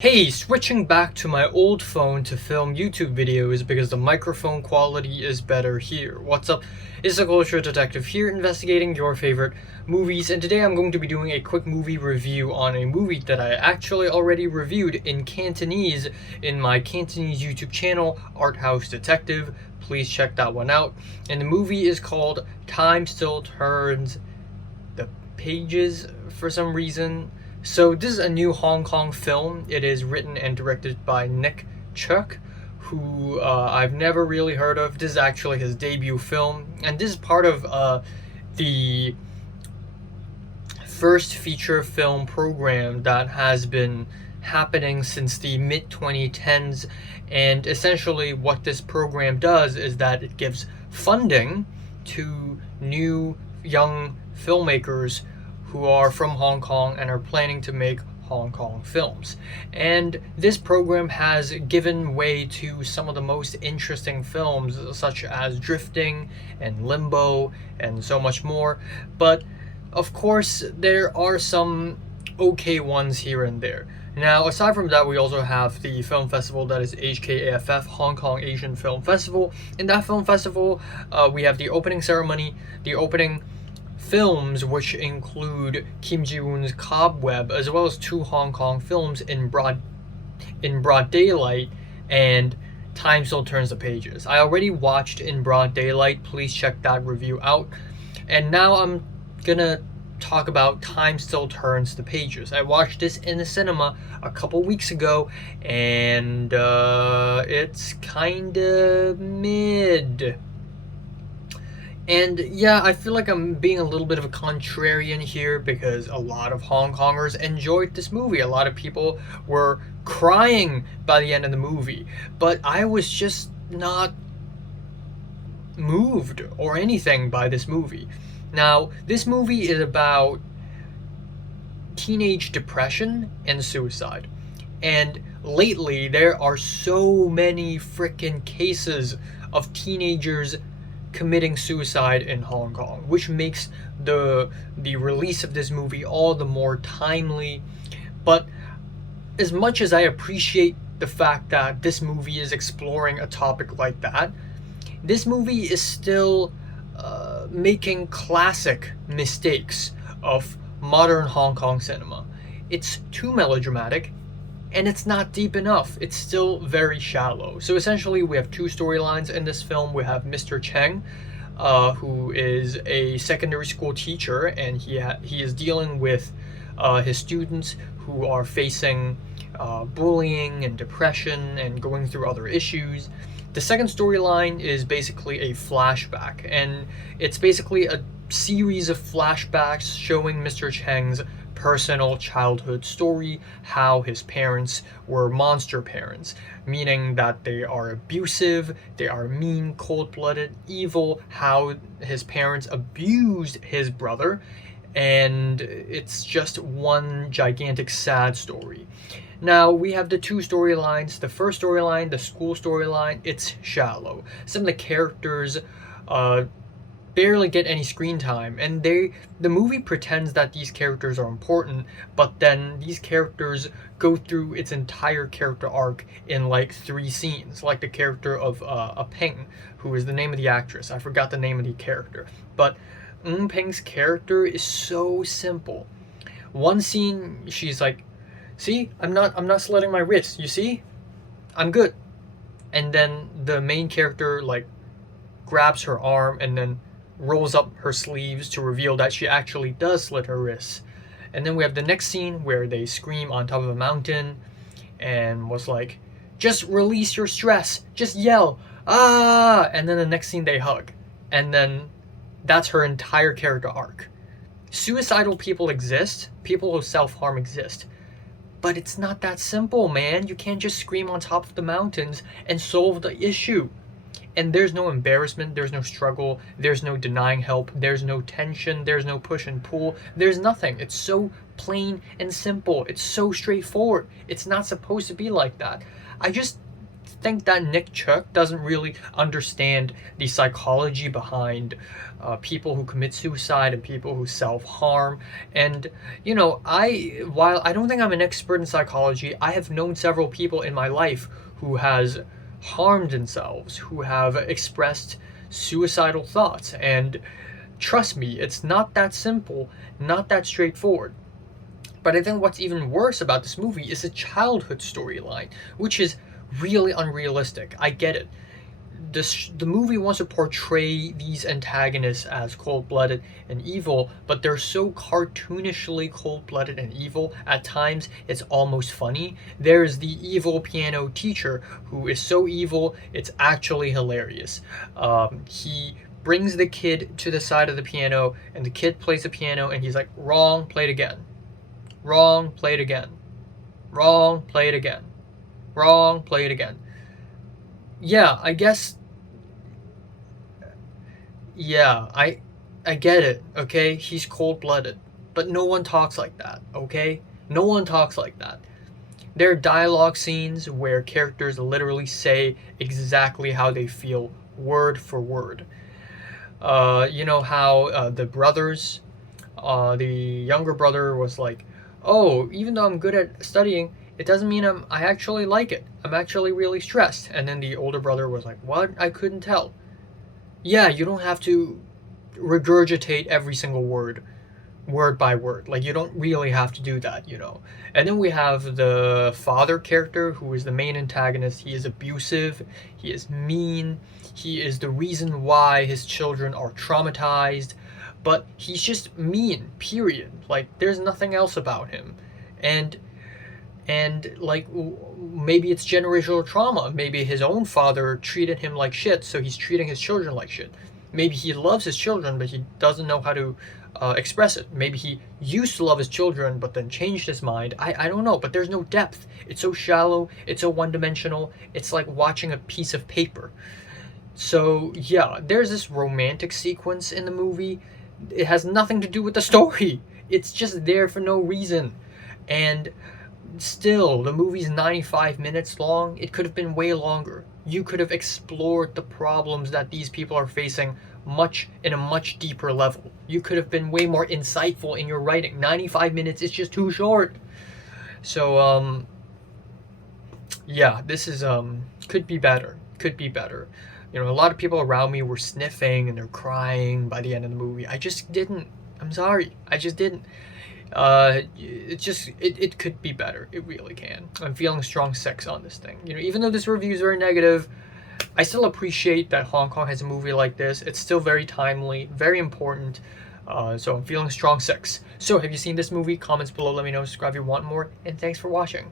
Hey, switching back to my old phone to film YouTube videos because the microphone quality is better here. What's up? It's a Culture Detective here investigating your favorite movies, and today I'm going to be doing a quick movie review on a movie that I actually already reviewed in Cantonese in my Cantonese YouTube channel, Art House Detective. Please check that one out. And the movie is called Time Still Turns the Pages for some reason. So this is a new Hong Kong film. It is written and directed by Nick Chuck, who I've never really heard of. This is actually his debut film, and this is part of the first feature film program that has been happening since the mid-2010s. And essentially what this program does is that it gives funding to new young filmmakers who are from Hong Kong and are planning to make Hong Kong films. And this program has given way to some of the most interesting films, such as Drifting and Limbo and so much more. But of course, there are some okay ones here and there. Now, aside from that, we also have the film festival that is HKAFF, Hong Kong Asian Film Festival. In that film festival, we have the opening ceremony, the opening films, which include Kim Ji-woon's Cobweb, as well as two Hong Kong films in broad daylight and Time Still Turns the Pages. I already watched In Broad Daylight. Please check that review out. And now I'm gonna talk about Time Still Turns the Pages. I watched this in the cinema a couple weeks ago, and it's kinda mid. And yeah, I feel like I'm being a little bit of a contrarian here because a lot of Hong Kongers enjoyed this movie. A lot of people were crying by the end of the movie, but I was just not moved or anything by this movie. Now, this movie is about teenage depression and suicide. And lately, there are so many freaking cases of teenagers committing suicide in Hong Kong, which makes the release of this movie all the more timely. But as much as I appreciate the fact that this movie is exploring a topic like that, this movie is still making classic mistakes of modern Hong Kong cinema. It's too melodramatic, and it's not deep enough. It's still very shallow. So essentially, we have two storylines in this film. We have Mr. Cheng, who is a secondary school teacher, and he is dealing with his students who are facing bullying and depression and going through other issues. The second storyline is basically a flashback, and it's basically a series of flashbacks showing Mr. Cheng's personal childhood story, how his parents were monster parents, meaning that they are abusive, they are mean, cold-blooded, evil, how his parents abused his brother, and it's just one gigantic sad story. Now, we have the two storylines. The first storyline, the school storyline, it's shallow. Some of the characters barely get any screen time, and the movie pretends that these characters are important, but then these characters go through its entire character arc in like 3 scenes, like the character of Peng, who is the name of the actress. I forgot the name of the character, but Peng's character is so simple. One scene, she's like, "See, I'm not slitting my wrist, you see? I'm good." And then the main character like grabs her arm and then rolls up her sleeves to reveal that she actually does slit her wrists. And then we have the next scene where they scream on top of a mountain and was like, "Just release your stress, just yell, ah!" And then the next scene they hug. And then that's her entire character arc. Suicidal people exist, people who self-harm exist. But it's not that simple, man. You can't just scream on top of the mountains and solve the issue. And there's no embarrassment, there's no struggle, there's no denying help, there's no tension, there's no push and pull, there's nothing. It's so plain and simple. It's so straightforward. It's not supposed to be like that. I just think that Nick Chuck doesn't really understand the psychology behind people who commit suicide and people who self-harm. And while I don't think I'm an expert in psychology, I have known several people in my life who has harmed themselves, who have expressed suicidal thoughts. And trust me, it's not that simple, not that straightforward. But I think what's even worse about this movie is the childhood storyline, which is really unrealistic. I get it. The movie wants to portray these antagonists as cold-blooded and evil, but they're so cartoonishly cold-blooded and evil, at times it's almost funny. There's the evil piano teacher who is so evil, it's actually hilarious. He brings the kid to the side of the piano, and the kid plays the piano, and he's like, wrong, play it again. Wrong, play it again. Wrong, play it again. Wrong, play it again. Yeah, I guess. Yeah, I get it, okay? He's cold-blooded. But no one talks like that, okay? No one talks like that. There are dialogue scenes where characters literally say exactly how they feel, word for word. You know how the brothers, the younger brother was like, oh, even though I'm good at studying, it doesn't mean I actually like it. I'm actually really stressed. And then the older brother was like, what? I couldn't tell. Yeah, you don't have to regurgitate every single word by word. Like, you don't really have to do that, And then we have the father character, who is the main antagonist. He is abusive, he is mean, he is the reason why his children are traumatized, but he's just mean, period. Like, there's nothing else about him. And like, maybe it's generational trauma. Maybe his own father treated him like shit, so he's treating his children like shit. Maybe he loves his children, but he doesn't know how to express it. Maybe he used to love his children, but then changed his mind. I don't know, but there's no depth. It's so shallow, it's so one-dimensional, it's like watching a piece of paper. So yeah, there's this romantic sequence in the movie. It has nothing to do with the story. It's just there for no reason. And still, the movie's 95 minutes long. It could have been way longer. You could have explored the problems that these people are facing in a much deeper level. You could have been way more insightful in your writing. 95 minutes is just too short. So yeah, this is could be better. Could be better. A lot of people around me were sniffing and they're crying by the end of the movie. I just didn't. I'm sorry. I just didn't. It could be better. It really can. I'm feeling strong 6 on this thing. Even though this review is very negative, I still appreciate that Hong Kong has a movie like this. It's still very timely, very important. So I'm feeling strong 6. So have you seen this movie? Comments below, let me know. Subscribe if you want more. And thanks for watching.